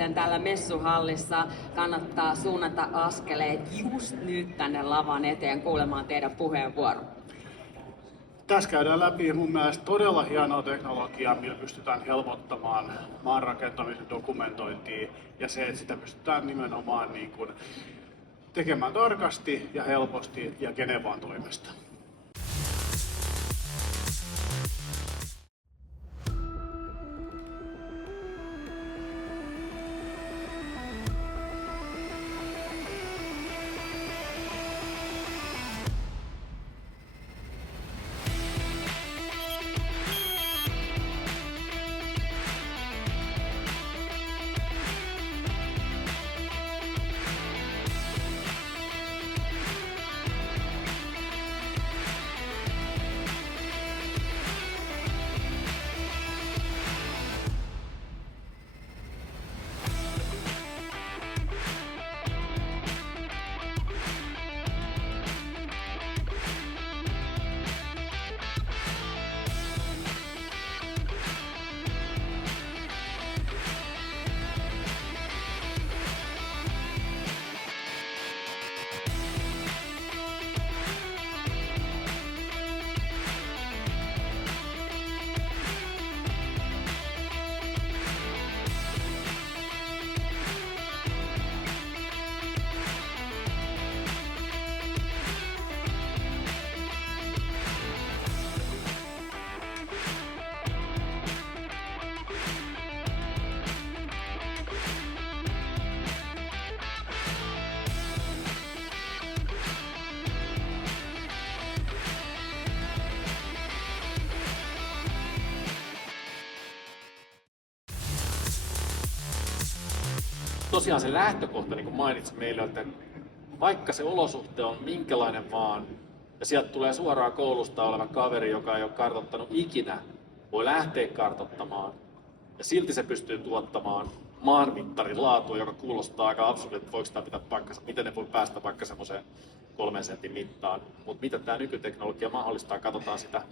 joten täällä messuhallissa kannattaa suunnata askeleet just nyt tänne lavan eteen kuulemaan teidän puheenvuoron. Tässä käydään läpi mun mielestä todella hienoa teknologiaa, millä pystytään helpottamaan maanrakentamisen dokumentointia ja se, että sitä pystytään nimenomaan niin kuin tekemään tarkasti ja helposti ja kenen vaan toimesta. Tosiaan se lähtökohta, niin kuin mainitsin meille, että vaikka se olosuhte on minkälainen vaan, ja sieltä tulee suoraan koulusta oleva kaveri, joka ei ole kartoittanut ikinä, voi lähteä kartoittamaan, ja silti se pystyy tuottamaan maanmittarin laatua, joka kuulostaa aika absurdilta, että voiko tämä pitää paikkansa, miten ne voi päästä vaikka semmoiseen 3 sentin mittaan. Mutta mitä tämä nykyteknologia mahdollistaa, katsotaan sitä.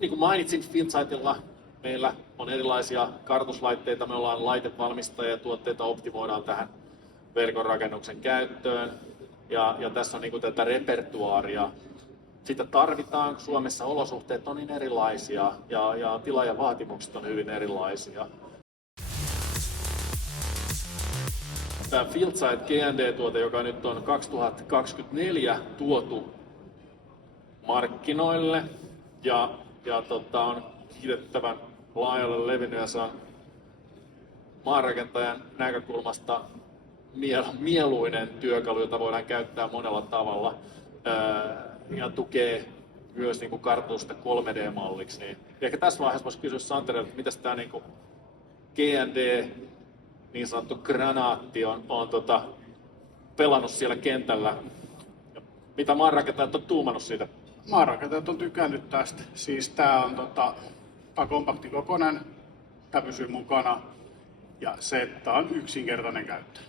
Niin kuin mainitsin, Fieldsightilla meillä on erilaisia kartoituslaitteita, me ollaan laitevalmistajia ja tuotteita optimoidaan tähän verkon rakennuksen käyttöön. Ja tässä on niin kuin tätä repertuaaria. Sitä tarvitaan, Suomessa olosuhteet on niin erilaisia ja tilaajavaatimukset on hyvin erilaisia. Tämä Fieldsight G&D-tuote, joka nyt on 2024 tuotu markkinoille ja on kiitettävän laajalle levinnyt ja se on maanrakentajan näkökulmasta mieluinen työkalu, jota voidaan käyttää monella tavalla ja tukee myös niin kuin kartoitusta 3D-malliksi. Niin ehkä tässä vaiheessa voisi kysyä Santerelta, että mitäs tämä niin kuin G&D, niin sanottu granaatti, on pelannut siellä kentällä. Mitä maanrakentajat on tuumannut siitä? Maanrakentajat on tykännyt tästä. Siis tää on kompaktikokoinen, tää pysyy mukana ja se, että on yksinkertainen käyttö.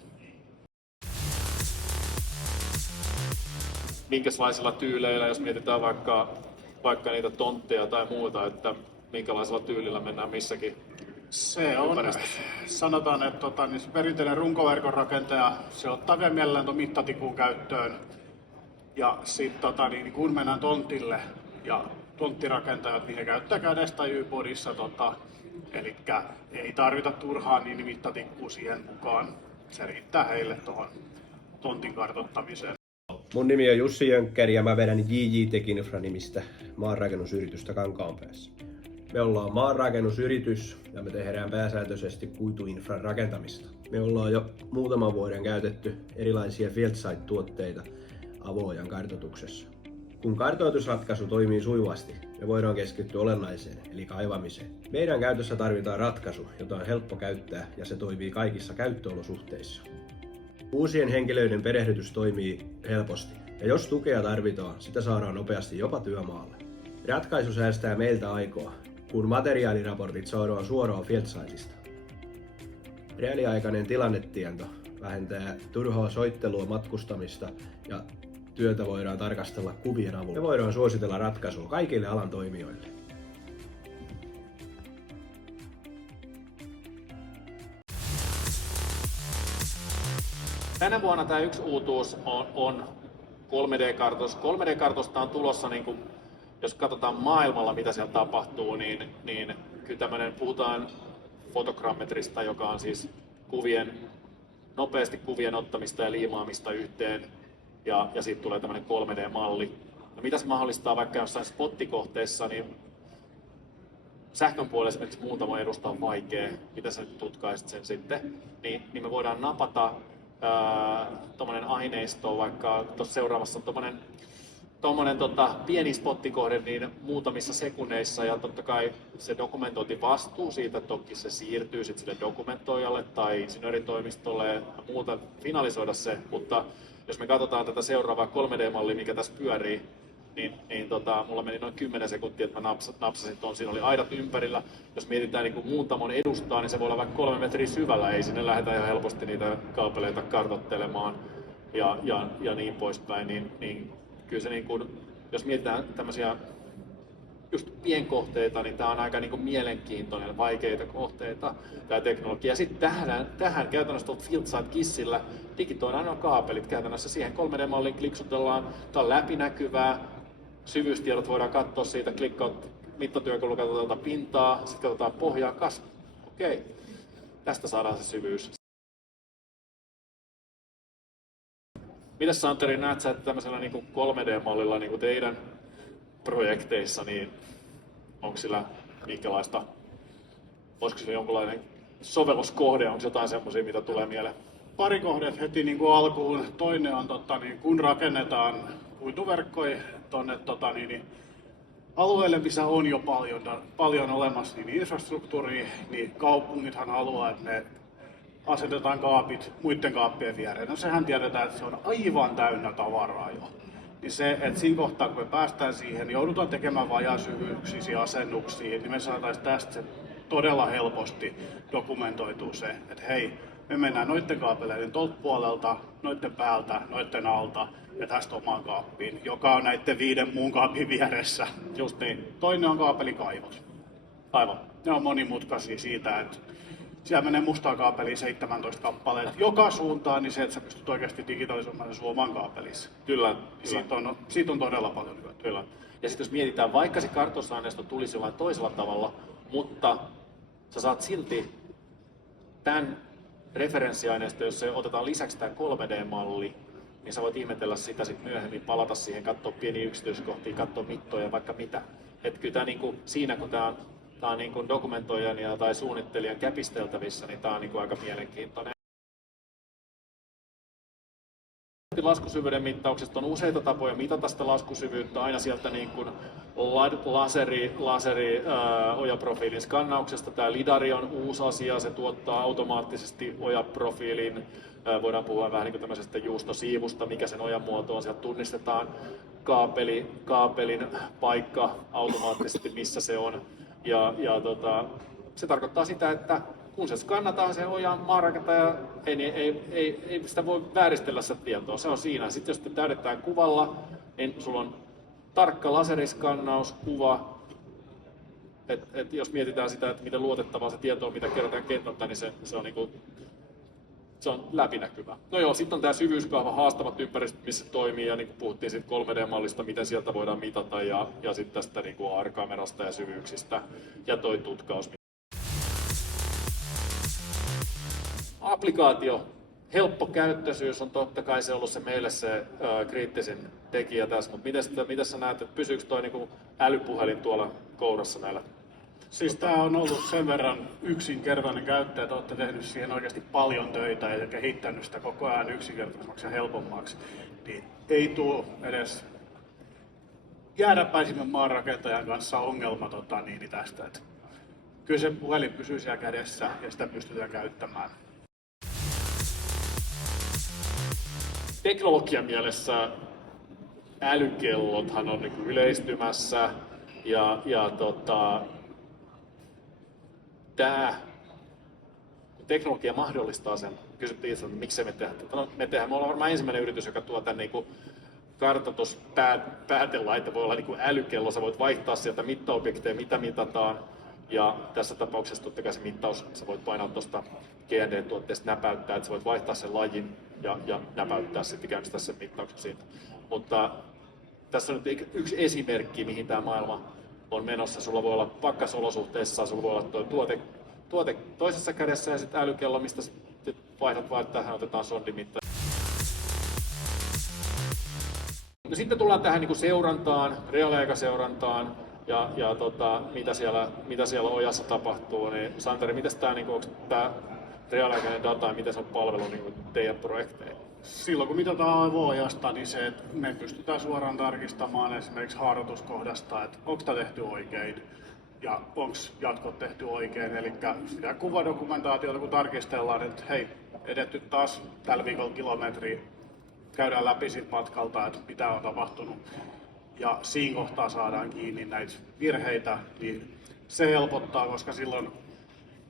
Minkälaisilla tyyleillä, jos mietitään vaikka niitä tontteja tai muuta, että minkälaisella tyylillä mennään missäkin Se on, sanotaan, että niin se perinteinen runkoverkon rakentaja, se ottaa vielä mielellään tuon mittatikun käyttöön. Ja sitten niin kun mennään tontille ja tonttirakentajat, niin he käyttää kädestä tai Y-podissa, eli ei tarvita turhaan niin mittatikkua siihen mukaan. Se riittää heille tuohon tontin kartoittamiseen. Mun nimi on Jussi Jönkkäri ja mä vedän JJ Tech Infra -nimistä maanrakennusyritystä Kankaanpäässä. Me ollaan maanrakennusyritys ja me tehdään pääsääntöisesti kuituinfran rakentamista. Me ollaan jo muutaman vuoden käytetty erilaisia Fieldsight-tuotteita avoajan kartoituksessa. Kun kartoitusratkaisu toimii sujuvasti, me voidaan keskittyä olennaiseen, eli kaivamiseen. Meidän käytössä tarvitaan ratkaisu, jota on helppo käyttää ja se toimii kaikissa käyttöolosuhteissa. Uusien henkilöiden perehdytys toimii helposti, ja jos tukea tarvitaan, sitä saadaan nopeasti jopa työmaalle. Ratkaisu säästää meiltä aikaa, kun materiaaliraportit saadaan suoraan Fieldsightista. Reaaliaikainen tilannetieto vähentää turhaa soittelua, matkustamista ja työtä voidaan tarkastella kuvien avulla. Me voidaan suositella ratkaisua kaikille alan toimijoille. Tänä vuonna tämä yksi uutuus on 3D-kartoitus. 3D-kartoista on tulossa, niin kuin, jos katsotaan maailmalla mitä siellä tapahtuu, niin kyllä tämmöinen, puhutaan fotogrammetrista, joka on siis nopeasti kuvien ottamista ja liimaamista yhteen, ja siitä tulee tämmöinen 3D-malli. No mitä se mahdollistaa vaikka jossain spottikohteessa, niin sähkön puolella esimerkiksi muutama edusta on vaikea, mitä sä nyt tutkaisit sen sitten, niin me voidaan napata tuommoinen aineisto, vaikka tuossa seuraavassa on tuommoinen pieni spottikohde niin muutamissa sekunneissa, ja totta kai se dokumentointivastuu siitä toki se siirtyy sitten sille dokumentoijalle tai insinööritoimistolle ja muuta finalisoida se, mutta jos me katsotaan tätä seuraavaa 3D-mallia, mikä tässä pyörii, niin mulla meni noin 10 sekuntia, että mä napsasin ton. Siinä oli aidat ympärillä. Jos mietitään niin kuin muuntamon edustaa, niin se voi olla vaikka 3 metriä syvällä. Ei sinne lähdetä ihan helposti niitä kaapeleita kartoittelemaan ja niin poispäin. Niin kyllä se, niin kuin, jos mietitään tämmöisiä just pienkohteita, niin tämä on aika niin kuin mielenkiintoinen, vaikeita kohteita, tämä teknologia. Ja sitten tähän käytännössä tuolta FieldSight Kissillä digitoidaan nuo kaapelit käytännössä. Siihen 3D-malliin kliksutellaan, tämä on läpinäkyvää, syvyystiedot voidaan katsoa siitä, klikkaat mittatyökalulla, katsotaan pintaa, sitten katsotaan pohjaa, kasvu. Okei, tästä saadaan se syvyys. Mitäs Santeri, näet sä, että tämmöisellä niin kuin 3D-mallilla niin kuin teidän projekteissa, niin onko sillä minkälaista, olisiko sillä jonkunlainen sovelluskohde, onko jotain semmoisia, mitä tulee mieleen? Pari kohdet heti niin kuin alkuun. Toinen on, kun rakennetaan kuituverkkoja tuonne alueelle, missä on jo paljon olemassa niin infrastruktuuria, niin kaupungithan haluaa, että ne asetetaan kaapit muiden kaappien viereen. No sehän tiedetään, että se on aivan täynnä tavaraa jo. Niin se, että siinä kohtaa, kun me päästään siihen, niin joudutaan tekemään vajasyvyyksisiä asennuksia, niin me saataisiin tästä se todella helposti dokumentoituu se, että hei, me mennään noitten kaapeleiden tuolta puolelta, noitten päältä, noitten alta ja tästä omaan kaappiin, joka on näiden 5 muun kaapin vieressä. Just niin. Toinen on kaapelikaivot. Aivan. Ne on monimutkaisia siitä, että siellä menee mustaa kaapelia 17 kappaleet joka suuntaan, niin se, että sä pystyt oikeasti digitalisoimaan sun oman kaapelissa. Kyllä. Siitä on todella paljon hyötyä. Kyllä. Ja sitten jos mietitään, vaikka se kartoitusaineisto tulisi jollain toisella tavalla, mutta sä saat silti tämän referenssiaineisto, jos se otetaan lisäksi tämä 3D-malli, niin sä voit ihmetellä sitä sitten myöhemmin, palata siihen, katsoa pieniä yksityiskohtia, katsoa mittoja, vaikka mitä. Että kyllä tämä niinku, siinä kun tämä on niinku dokumentoijan tai suunnittelijan käpisteltävissä, niin tämä on niinku aika mielenkiintoinen. Laskusyvyyden mittauksesta on useita tapoja mitata sitä laskusyvyyttä, aina sieltä niin kuin laseri ojaprofiilin skannauksesta. Tämä lidari on uusi asia, se tuottaa automaattisesti ojaprofiilin. Voidaan puhua vähän niin kuin tämmöisestä juustosiivusta, mikä sen ojan muoto on. Sieltä tunnistetaan kaapelin paikka automaattisesti, missä se on. Se tarkoittaa sitä, että kun se skannataan se ojan maanrakentaja, ei sitä voi vääristellä sitä tietoa, se on siinä. Sitten jos täydetään kuvalla, niin sulla on tarkka laseriskannaus, kuva. Jos mietitään sitä, että miten luotettavaa se tieto on, mitä kerätään kentältä, niin se on läpinäkyvä. No joo, sitten on tämä syvyyskaava, haastavat ympäristöt, missä se toimii, ja niin kuin puhuttiin siitä 3D-mallista, miten sieltä voidaan mitata, ja sitten tästä niin kuin AR-kamerasta ja syvyyksistä, ja toi tutkaus. Applikaatio, helppokäyttöisyys on totta kai se ollut se meille se kriittisin tekijä tässä, mutta miten sä näet, että pysyykö toi niinku älypuhelin tuolla kourassa näillä? Siis tämä on ollut sen verran yksinkertainen käyttö, että olette tehnyt siihen oikeasti paljon töitä ja kehittänyt sitä koko ajan yksinkertaisemmaksi ja helpommaksi. Niin ei tule edes jääräpäisimmän maanrakentajan kanssa ongelma tästä. Että kyllä se puhelin pysyy siellä kädessä ja sitä pystytään käyttämään. Teknologian mielessä älykellothan on niinku yleistymässä ja tämä teknologia mahdollistaa sen. Kysyttiin itse, että miksi me tehdään tätä. No, me ollaan varmaan ensimmäinen yritys, joka tuo tämän niinku kartoituspäätelaite, voi olla niinku älykello, sä voit vaihtaa sieltä mittaobjekteja, mitä mitataan. Ja tässä tapauksessa totta kai se mittaus, sä voit painaa tuosta GND-tuotteesta näpäyttää, että sä voit vaihtaa sen lajin. ja näpäyttää sitten käynnistää sen mittauksen siitä. Mutta tässä on nyt yksi esimerkki, mihin tämä maailma on menossa. Sulla voi olla pakkasolosuhteissa, sulla voi olla tuote toisessa kädessä ja sitten älykello, mistä sitten vaihdat vaan, että tähän otetaan sondimitta. No sitten tullaan tähän niin kuin seurantaan, reaaliaikaseurantaan ja mitä siellä ojassa tapahtuu. Niin Santeri, mitäs tämä, niin onko tämä reaaliaikainen data ja miten se on palvelu niin teidän projekteihin? Silloin kun mitataan aivo-ojasta, niin se, että me pystytään suoraan tarkistamaan esimerkiksi haarotuskohdasta, että onko tämä tehty oikein ja onko jatkot tehty oikein. Eli sitä kuvadokumentaatiota kun tarkistellaan, että hei, edetty taas tällä viikolla kilometriä, käydään läpi siitä matkalta, että mitä on tapahtunut. Ja siinä kohtaa saadaan kiinni näitä virheitä, niin se helpottaa, koska silloin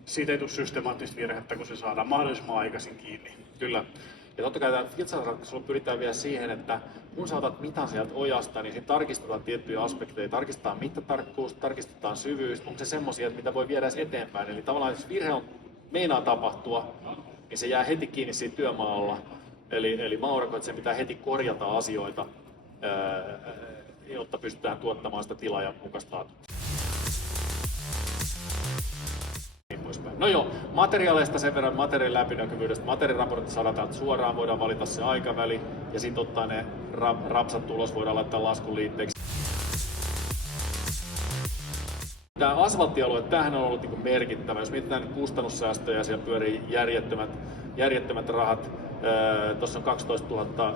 siitä ei tule systemaattista virhettä, kun se saadaan mahdollisimman aikaisin kiinni. Kyllä. Ja totta kai tämä FieldSight-ratkaisulla pyritään vielä siihen, että kun sä otat mitan sieltä ojasta, niin siinä tarkistetaan tiettyjä aspekteja. Tarkistetaan mittatarkkuus, tarkistetaan syvyys, onko se semmoisia, mitä voi viedä edes eteenpäin. Eli tavallaan jos virhe meinaa tapahtua, niin se jää heti kiinni siitä työmaalla. Eli maurakoitsijan pitää heti korjata asioita, jotta pystytään tuottamaan sitä tilaa ja mukaista laatua. No joo, materiaaleista sen verran, materiaalin läpinäkyvyydestä. Materiaaliraportti saadaan täältä suoraan, voidaan valita se aikaväli ja sitten ottaa ne rapsat tulos, voidaan laittaa laskun liitteeksi. Tämä asfalttialue, tämähän on ollut niin merkittävä. Jos mietitään kustannussäästöjä, siellä pyörii järjettömät rahat. Tuossa on 12 000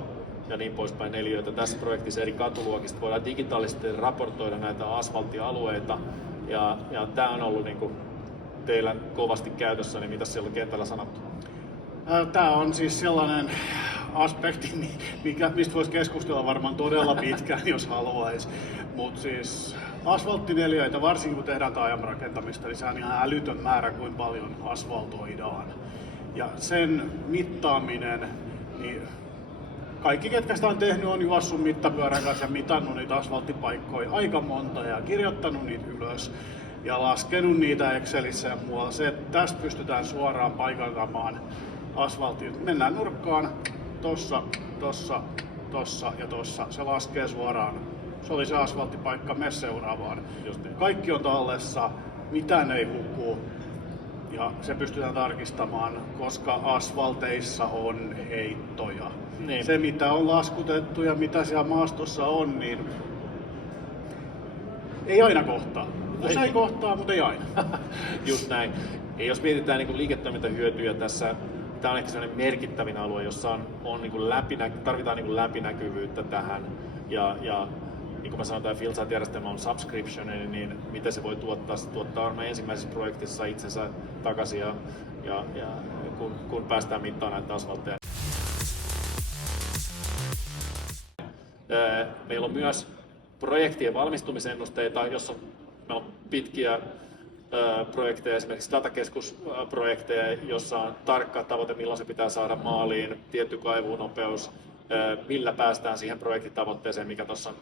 ja niin poispäin neliöitä. Tässä projektissa eri katuluokista voidaan digitaalisesti raportoida näitä asfalttialueita. Ja tämä on ollut niin kuin teillä kovasti käytössä, niin mitä siellä on kentällä sanottu? Tämä on siis sellainen aspekti, mistä voisi keskustella varmaan todella pitkään, jos haluaisi. Mutta siis asfalttineliöitä, varsinkin kun tehdään taajamarakentamista, niin se on ihan älytön määrä, kuinka paljon asfaltoidaan. Ja sen mittaaminen, niin kaikki, ketkä sitä on tehnyt, on juossut mittapyörän kanssa ja mitannut niitä asfalttipaikkoja aika monta ja kirjoittanut niitä ylös ja laskenut niitä Excelissä ja muualla. Se, että tästä pystytään suoraan paikantamaan asfalttia. Mennään nurkkaan, tossa ja tossa. Se laskee suoraan. Se oli se asfalttipaikka, mene seuraavaan. Kaikki on tallessa, mitään ei huku. Ja se pystytään tarkistamaan, koska asfalteissa on heittoja. Niin. Se mitä on laskutettu ja mitä siellä maastossa on, niin ei aina kohtaa. Usein kohtaa, mutta ei aina. Just näin. Ja jos mietitään niin liiketoimintahyötyjä tässä, tämä on ehkä sellainen merkittävin alue, jossa on tarvitaan niin läpinäkyvyyttä tähän. Ja niin kuin mä sanoin, tämä FieldSight-järjestelmä on subscription, niin miten se voi tuottaa? Se tuottaa varmaan ensimmäisessä projektissa itsensä takaisin, ja kun päästään mittaamaan näitä asfaltteja. Meillä on myös projektien valmistumisennusteita, jossa meillä on pitkiä projekteja, esimerkiksi datakeskusprojekteja, jossa on tarkka tavoite, milloin se pitää saada maaliin, tietty kaivunopeus, millä päästään siihen projektitavoitteeseen, mikä tuossa on.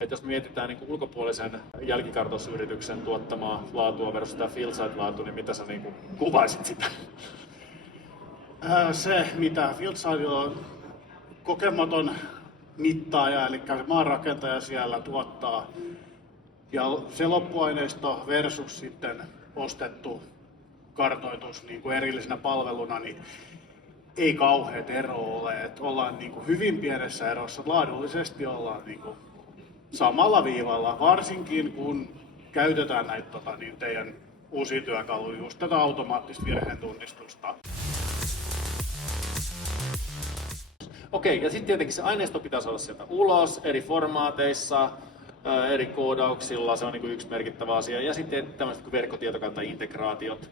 Et jos mietitään niin ulkopuolisen jälkikartoitusyrityksen tuottamaa laatua versus tämä FieldSight-laatu, niin mitä sä niin kuvaisit sitä? Se, mitä FieldSight on kokematon mittaaja, eli se maanrakentaja siellä tuottaa, ja se loppuaineisto versus sitten ostettu kartoitus niin kuin erillisenä palveluna, niin ei kauheat ero ole. Että ollaan niin kuin hyvin pienessä erossa, laadullisesti ollaan niin kuin samalla viivalla, varsinkin kun käytetään näitä teidän uusia työkaluja, just tätä automaattista virheen tunnistusta. Okei, ja sitten tietenkin se aineisto pitää saada sieltä ulos eri formaateissa, eri koodauksilla, se on niin yksi merkittävä asia. Ja sitten tämmöiset kuin verkkotietokanta-integraatiot,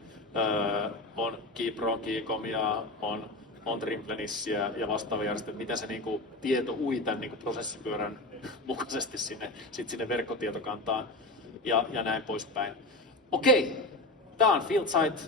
on KeyPro, Keycomia, on Trimplenissiä ja vastaavia järjestelmiä, miten se niin tieto ui tämän niin prosessipyörän mukaisesti sinne verkkotietokantaan ja näin poispäin. Okei, tämä on FieldSight.